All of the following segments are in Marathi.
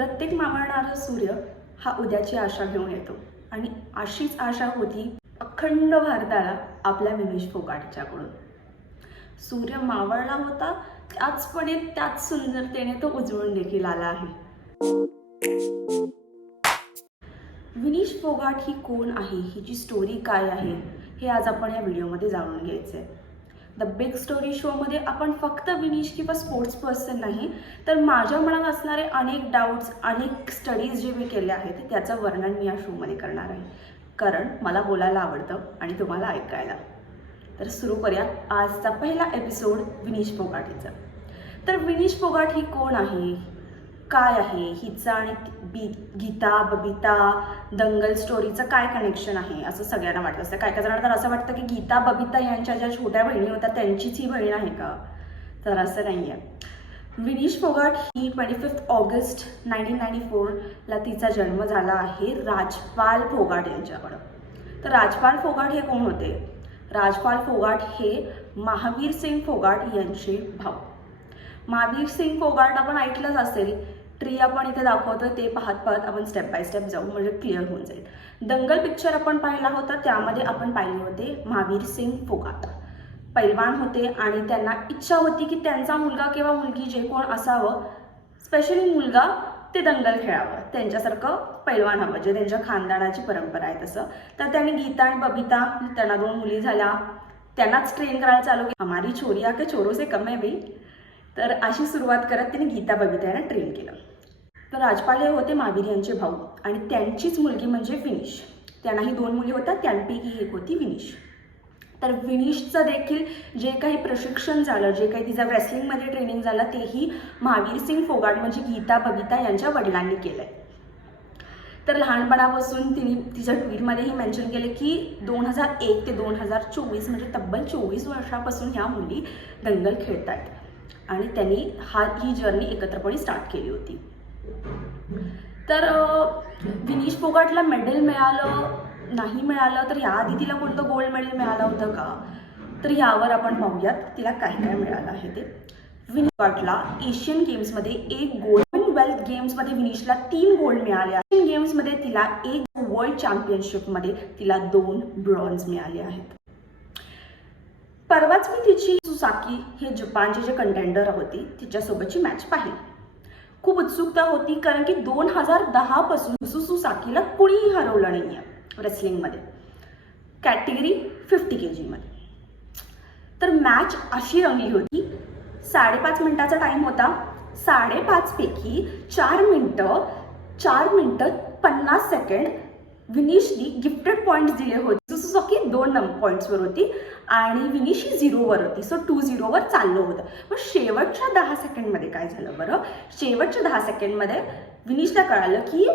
प्रत्येक मावळणारा सूर्य हा उद्याची आशा घेऊन येतो आणि अशीच आशा होती अखंड भारताला आपल्या विनेश फोगाटच्याकडून. सूर्य मावळला होता त्याचपणे त्याच सुंदरतेने तो उजळून देखील आला आहे. विनेश फोगाट ही कोण आहे, हिची स्टोरी काय आहे, हे आज आपण या व्हिडिओमध्ये जाणून घ्यायचं आहे. द बिग स्टोरी शोमध्ये आपण फक्त विनेश किंवा स्पोर्ट्स पर्सन नाही तर माझ्या मनात असणारे अनेक डाऊट्स, अनेक स्टडीज जे मी केले आहेत त्याचं वर्णन मी या शोमध्ये करणार आहे, कारण मला बोलायला आवडतं आणि तुम्हाला ऐकायला. तर सुरू करूया आजचा पहिला एपिसोड विनेश फोगाटीचा. तर विनेश फोगाट ही कोण आहे, काय आहे, हिचा आणि गीता बबिता दंगल स्टोरीचं काय कनेक्शन आहे असं सगळ्यांना वाटत असतं. काय काय जणांना तर असं वाटतं की गीता बबिता यांच्या ज्या छोट्या बहिणी होत्या त्यांचीच ही बहीण आहे का, तर असं नाही आहे. विनेश फोगाट ही 25 ऑगस्ट 1994ला तिचा जन्म झाला आहे राजपाल फोगाट यांच्याकडं. तर राजपाल फोगाट हे कोण होते? राजपाल फोगाट हे महावीर सिंग फोगाट यांचे भाऊ. महावीर सिंग फोगाट आपण ऐकलंच असेल. ट्री आपण इथे दाखवतो ते पाहत पाहत आपण स्टेप बाय स्टेप जाऊ म्हणजे क्लिअर होऊन जाईल. दंगल पिक्चर आपण पाहिला होता, त्यामध्ये आपण पाहिले होते महावीर सिंग फोगाट पैलवान होते आणि त्यांना इच्छा होती की त्यांचा मुलगा किंवा मुलगी जे कोण असावं, स्पेशली मुलगा, ते दंगल खेळावं, त्यांच्यासारखं पैलवान हवं, जे त्यांच्या खानदानाची परंपरा आहे तसं. तर त्यांनी गीता आणि बबिता, त्यांना 2 मुली झाल्या, त्यांनाच ट्रेन करायला चालू की हमारी छोरिया के चोरों से कम है बाई. तर अशी सुरुवात करत त्यांनी गीता बबिता यांना ट्रेन केलं. तर राजपाल हे होते महावीर यांचे भाऊ आणि त्यांचीच मुलगी म्हणजे विनेश. त्यांनाही 2 मुली होत्या, त्यांपैकी एक होती विनेश. तर विनेशचं देखील जे काही प्रशिक्षण झालं, जे काही तिचं रेसलिंगमध्ये ट्रेनिंग झालं, तेही महावीर सिंग फोगाट म्हणजे गीता बबिता यांच्या वडिलांनी केलं आहे. तर लहानपणापासून तिने तिच्या ट्विटमध्येही मेन्शन केले की 2001 ते 2024 म्हणजे तब्बल 24 वर्षापासून ह्या मुली दंगल खेळत आहेत आणि त्यांनी ही जर्नी एकत्रपणे स्टार्ट केली होती. तर विनेश फोगाटला मेडल मिळालं नाही मिळालं तर याआधी तिला कोणतं गोल्ड मेडल मिळालं होतं का, तर यावर आपण पाहूयात तिला काय काय मिळालं आहे ते. विनेश फोगाटला एशियन गेम्समध्ये 1 गोल्ड, कॉमनवेल्थ गेम्समध्ये विनेशला 3 गोल्ड मिळाले. एशियन गेम्समध्ये तिला 1, वर्ल्ड चॅम्पियनशिपमध्ये तिला 2 ब्रॉन्झ मिळाले आहेत. परवाच मी तिची सुसाकी हे जपानचे जे कंटेंडर होती तिच्यासोबतची मॅच पाहिली. खूप उत्सुकता होती कारण की 2010 पासून सुसाकीला कुणीही हरवलं नाही आहे रेसलिंगमध्ये, कॅटेगरी 50 kg मध्ये. तर मॅच अशी रंगली होती. 5.5 मिनिटाचा टाइम होता. 5.5 पैकी 4 मिनिटं 50 सेकंड विनेशनी गिफ्टेड पॉईंट्स दिले होते. सुसाकी 2 पॉईंट्सवर होती आणि विनेश ही 0वर होती. सो 2-0 वर चाललं होतं. मग शेवटच्या 10 सेकंडमध्ये काय झालं बरं? शेवटच्या 10 सेकंडमध्ये विनेशला कळालं की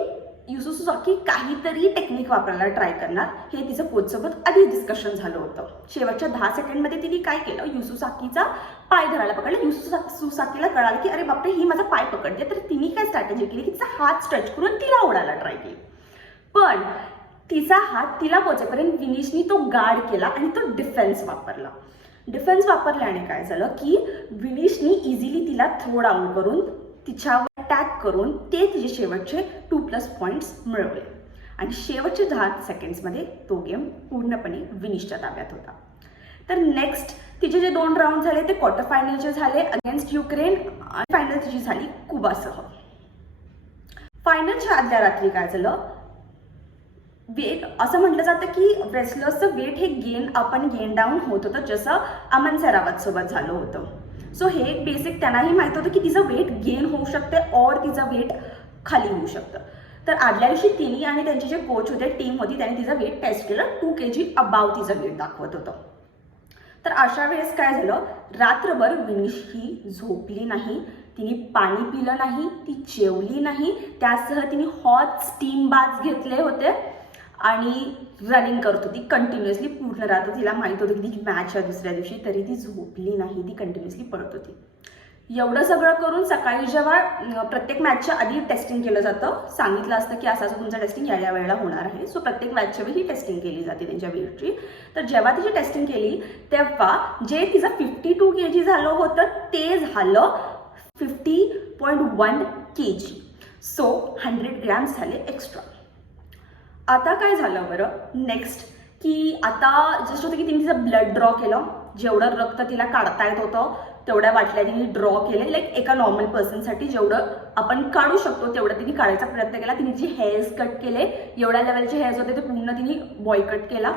युसु सुसाकी काहीतरी टेक्निक वापरायला ट्राय करणार. हे तिचं कोचसोबत आधी डिस्कशन झालं होतं. शेवटच्या 10 सेकंडमध्ये तिने काय केलं, युसु सुसाकीचा पाय धरायला पकडला. युसु सुसाकीला कळालं की अरे बापरे ही माझा पाय पकडते. तर तिने काय स्ट्रॅटेजी केली, तिचा हात स्ट्रेच करून तिला ओढायला ट्राय केली. पण तिचा हात तिला पोचेपर्यंत विनेशनी तो गार्ड केला आणि तो डिफेन्स वापरला. डिफेन्स वापरल्याने काय झालं की विनेशनी इझिली तिला थ्रो डाऊन करून तिच्यावर अटॅक करून ते तिचे शेवटचे 2+ पॉईंट्स मिळवले आणि शेवटचे 10 सेकंड्समध्ये तो गेम पूर्णपणे विनेशच्या ताब्यात होता. तर नेक्स्ट तिचे जे 2 राऊंड झाले ते क्वार्टर फायनलचे झाले अगेन्स्ट युक्रेन आणि फायनल तिची झाली कुबासह. फायनलच्या आदल्या रात्री काय झालं, वेट असं म्हटलं जातं की रेसलर्सचं वेट हे गेन डाऊन होत होतं, जसं अमन सेरावत सोबत झालं होतं. सो हे एक बेसिक त्यांनाही माहित होतं की तिचं वेट गेन होऊ शकते और तिचं वेट खाली होऊ शकतं. तर आदल्या दिवशी तिने आणि त्यांचे जे कोच होते, टीम होती, त्यांनी तिचं वेट टेस्ट केलं. 2 kg अबाव तिचं वेट दाखवत होतं. तर अशा वेळेस काय झालं, रात्रभर विनेश ही झोपली नाही, तिने पाणी पिलं नाही, ती जेवली नाही, त्यासह तिने हॉट स्टीम बाथ घेतले होते आणि रनिंग करत होती कंटिन्युअसली पूर्ण रात्र. तिला माहीत होतं की तिची मॅच आहे दुसऱ्या दिवशी, तरी ती झोपली नाही, ती कंटिन्युअसली पडत होती. एवढं सगळं करून सकाळी जेव्हा प्रत्येक मॅचच्या आधी टेस्टिंग केलं जातं, सांगितलं असतं की असं तुमचं टेस्टिंग या वेळेला होणार आहे. सो प्रत्येक मॅचच्या वेळी ही टेस्टिंग केली जाते त्यांच्या वेटची. तर जेव्हा तिची टेस्टिंग केली तेव्हा जे तिचं 52 kg झालं होतं ते झालं 50.1 kg. सो 100 ग्रॅम्स झाले एक्स्ट्रा. आता काय झालं बरं नेक्स्ट, की आता जस्ट होतं की तिने तिचं ब्लड ड्रॉ केलं. जेवढं रक्त तिला काढता येत होतं तेवढ्या बाटल्या तिने ड्रॉ केले. लाईक एका नॉर्मल पर्सनसाठी जेवढं आपण काढू शकतो तेवढं तिने काढायचा प्रयत्न केला. तिने जे हेअर्स कट केले, एवढ्या लेवलचे हेअर्स होते ते पूर्ण तिने बॉय कट केला.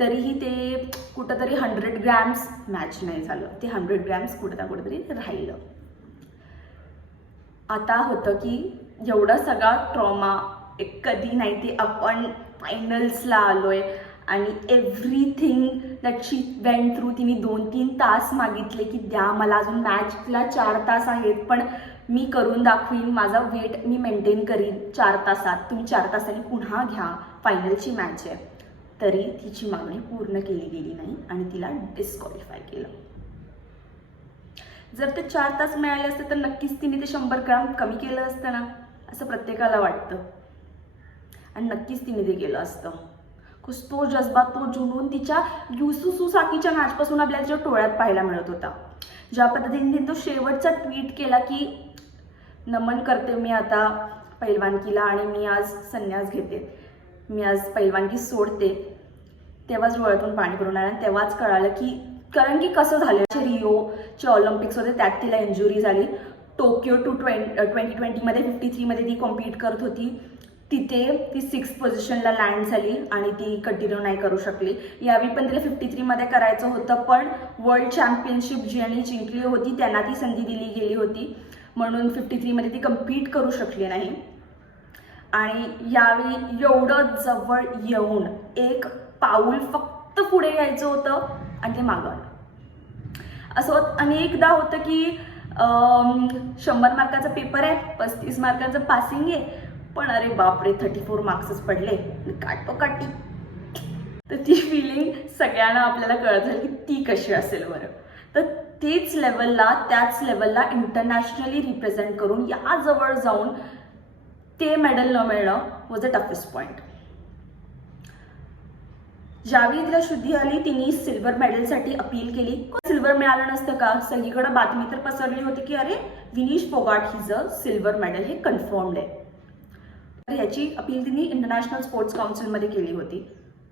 तरीही ते कुठंतरी 100 ग्रॅम्स मॅच नाही झालं. ते 100 ग्रॅम्स कुठंतरी राहिलं. आता होतं की एवढा सगळा ट्रॉमा कधी नाही ते आपण फायनल्सला आलोय आणि everything that she went through. तिने 2-3 तास मागितले की द्या मला, अजून मॅचला 4 तास आहेत पण मी करून दाखवीन, माझा वेट मी मेंटेन करीन 4 तासात, तुम्ही 4 तासांनी पुन्हा घ्या, फायनलची मॅच आहे. तरी तिची मागणी पूर्ण केली गेली नाही आणि तिला डिस्क्वालिफाय केलं. जर ते 4 तास मिळाले असते तर नक्कीच तिने ते 100 ग्रॅम कमी केलं असतं ना, असं प्रत्येकाला वाटतं. आणि नक्कीच तिने ते केलं असतं. तो जज्बा, तो जुनून तिच्या युसुसु साकीच्या मॅचपासून आपल्याला तिच्या टोळ्यात पाहायला मिळत होता. ज्या पद्धतीने तिने तो शेवटचा ट्विट केला की नमन करते मी आता पैलवानकीला आणि मी आज संन्यास घेते, मी आज पैलवानकी सोडते, तेव्हाच डोळ्यातून पाणी भरून आलं. आणि तेव्हाच कळालं की कारण की कसं झालं, रिओचे ऑलिम्पिक्स होते त्यात तिला इंजुरी झाली. टोकियो 2020मध्ये 53मध्ये ती कॉम्पीट करत होती. तिथे ती 6th पोझिशनला लँड झाली आणि ती कंटिन्यू नाही करू शकली. यावेळी पण तिला 53मध्ये करायचं होतं पण वर्ल्ड चॅम्पियनशिप ज्यांनी जिंकली होती त्यांना ती संधी दिली गेली होती म्हणून 53मध्ये ती कम्पीट करू शकली नाही. आणि यावेळी एवढं जवळ येऊन एक पाऊल फक्त पुढे यायचं होतं आणि ते मागं आलं. असं अनेकदा होतं की 100 मार्काचा पेपर आहे, 35 मार्काचं पासिंग आहे, पण अरे बापरे 34 मार्क्सच पडले, काटोकाटी. तर ती फिलिंग सगळ्यांना आपल्याला कळत झाली की ती कशी असेल बरं. तर त्याच लेवलला इंटरनॅशनली रिप्रेझेंट करून या जवळ जाऊन ते मेडल न मिळणं वॉज अ टफेस्ट पॉईंट. ज्यावेळी तिला शुद्धी आली तिने सिल्वर मेडलसाठी अपील केली. सिल्वर मिळालं नसतं का, सगळीकडे बातमी तर पसरली होती की अरे विनीश फोगाट हिचं सिल्वर मेडल हे कन्फर्म्ड आहे. तर ह्याची अपील तिने इंटरनॅशनल स्पोर्ट्स काउन्सिलमध्ये केली होती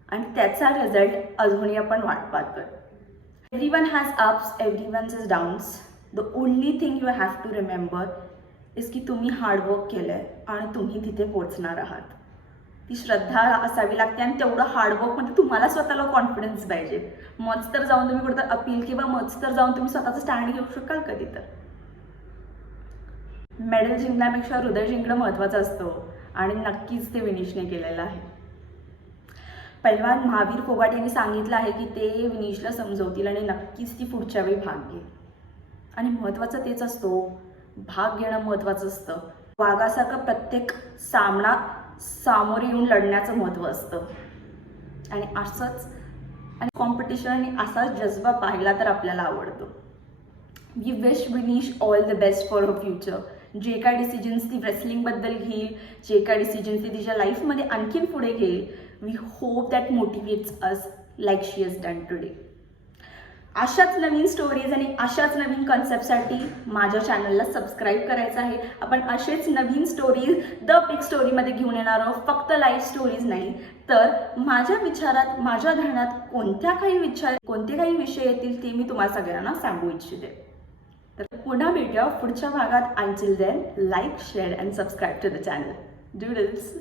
आणि त्याचा रिझल्ट अजूनही आपण वाट पाहतोय. Everyone has ups, everyone is downs. The only thing you have to remember is की तुम्ही हार्डवर्क केलंय आणि तुम्ही तिथे पोहोचणार आहात. ती श्रद्धा असावी लागते आणि तेवढं हार्डवर्कमध्ये तुम्हाला स्वतःला कॉन्फिडन्स पाहिजे. मच तर जाऊन तुम्ही कुठं अपील किंवा मच तर जाऊन तुम्ही स्वतःचं स्टँड घेऊ शकाल कधी. तर मेडल जिंकण्यापेक्षा हृदय जिंकणं महत्त्वाचं असतं आणि नक्कीच ते विनीशने केलेलं आहे. पैलवान महावीर फोगाट यांनी सांगितलं आहे की ते विनीशला समजवतील आणि नक्कीच ती पुढच्या वेळी भाग घेईल. आणि महत्त्वाचं तेच असतो, भाग घेणं महत्त्वाचं असतं. वाघासारखं प्रत्येक सामना सामोरे येऊन लढण्याचं महत्त्व असतं आणि असंच आणि कॉम्पिटिशन आणि असाच जज्बा पाहिला तर आपल्याला आवडतो. We wish Vinesh all the best for her future. जे काय डिसिजन्स ती रेसलिंगबद्दल घेईल, जे काय डिसिजन्स ती तिच्या लाईफमध्ये आणखीन पुढे घेईल, we hope that motivates us like she is done today. अशाच नवीन स्टोरीज आणि अशाच नवीन कॉन्सेप्टसाठी माझ्या चॅनलला सबस्क्राईब करायचं आहे. आपण असेच नवीन स्टोरीज द बिग स्टोरीमध्ये घेऊन येणार आहोत. फक्त लाईफ स्टोरीज नाही तर माझ्या विचारात, माझ्या ध्यानात कोणते काही विषय येतील ते मी तुम्हाला सगळ्यांना सांगू इच्छिते. तर पुन्हा भेटूया पुढच्या भागात. Until then like, share and subscribe to the channel. Doodles.